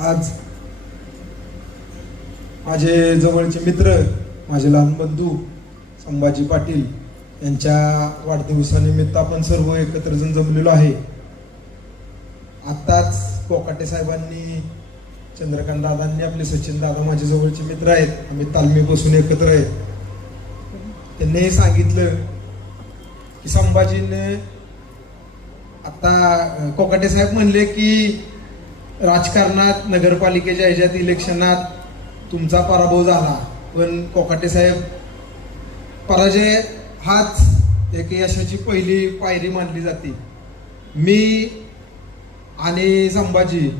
आज माझे जवळचे मित्र, माझे लहान बंधू संभाजी पाटील यांच्या वाढदिवसानिमित्त आपण सर्व एकत्र जमलेलो आहे. आत्ताच कोकाटे साहेबांनी, चंद्रकांत दादांनी, आपले सचिन दादा माझे जवळचे मित्र आहेत, आम्ही तालमी बसून एकत्र आहेत. त्यांनी सांगितलं की संभाजीने आता कोकाटे साहेब म्हणले की राजकारणात नगरपालिकेच्या ह्याच्यात इलेक्शनात तुमचा पराभव झाला, पण कोकाटे साहेब पराजय हाच एक यशाची पहिली पायरी मानली जाते. मी आणि संभाजी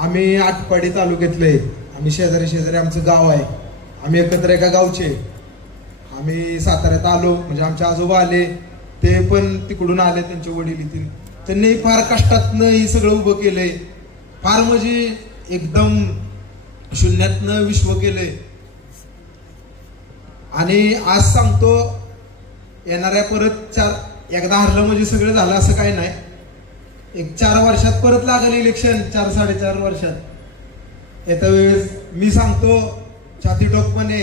आम्ही आटपाडी तालुक्यातले, आम्ही शेजारी आमचं गाव आहे, आम्ही एकत्र एका गावचे. आम्ही साताऱ्यात आलो म्हणजे आमचे आजोबा आले, ते पण तिकडून आले, त्यांचे वडील इथे. त्यांनी फार कष्टातनं हे सगळं उभं केलंय, फार म्हणजे एकदम शून्यातनं विश्व केलंय. आणि आज सांगतो, येणाऱ्या परत एकदा हरलं म्हणजे सगळं झालं असं काही नाही. एक 4 वर्षात परत लागेल इलेक्शन, 4-4.5 वर्षात. येत्या वेळेस मी सांगतो छाती टोकपणे,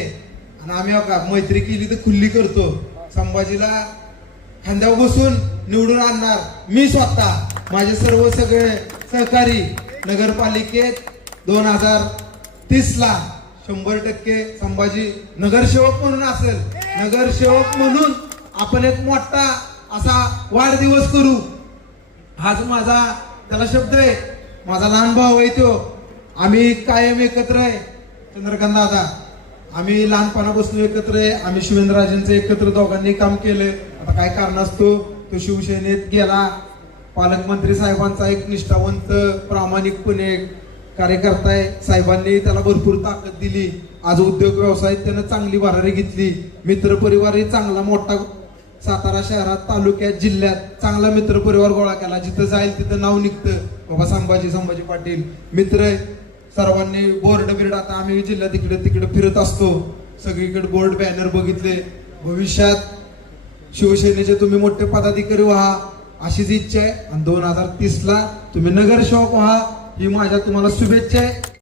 आणि आम्ही मैत्री केली तर खुल्ली करतो. संभाजीला खांद्यावर बसून निवडून आणणार मी स्वतः. माझे सगळे सहकारी नगरपालिकेत 2030ला 100% संभाजी नगरसेवक म्हणून असेल. नगरसेवक म्हणून आपण एक मोठा असा वाढदिवस करू. हाच माझा त्याला शब्द आहे. माझा लहान भाऊ आहे तो. आम्ही कायम एकत्र आहे. चंद्रकांत दादा, आम्ही लहानपणापासून एकत्र आहे. आम्ही शिवेंद्रराजेंचं एकत्र दोघांनी काम केलंय. आता काय कारणास्तव तो शिवसेनेत गेला. पालकमंत्री साहेबांचा एक निष्ठावंत, प्रामाणिकपणे कार्यकर्ता आहे. साहेबांनी त्याला भरपूर ताकद दिली. आज उद्योग व्यवसायात त्यानं चांगली भरारी घेतली. मित्रपरिवारही चांगला मोठा सातारा शहरात, तालुक्यात, जिल्ह्यात चांगला मित्रपरिवार गोळा केला. जिथं जाईल तिथं नाव निघतं, बाबा संभाजी पाटील मित्र आहे. सर्वांनी बोर्ड बिर्ड, आता आम्ही जिल्ह्यात तिकडे फिरत असतो, सगळीकडे बोर्ड बॅनर बघितले. भविष्यात शिवसेनेचे तुम्ही मोठे पदाधिकारी व्हा अशीच इच्छा आहे. आणि 2030ला तुम्ही नगरसेवक व्हा ही माझ्या तुम्हाला शुभेच्छा आहे.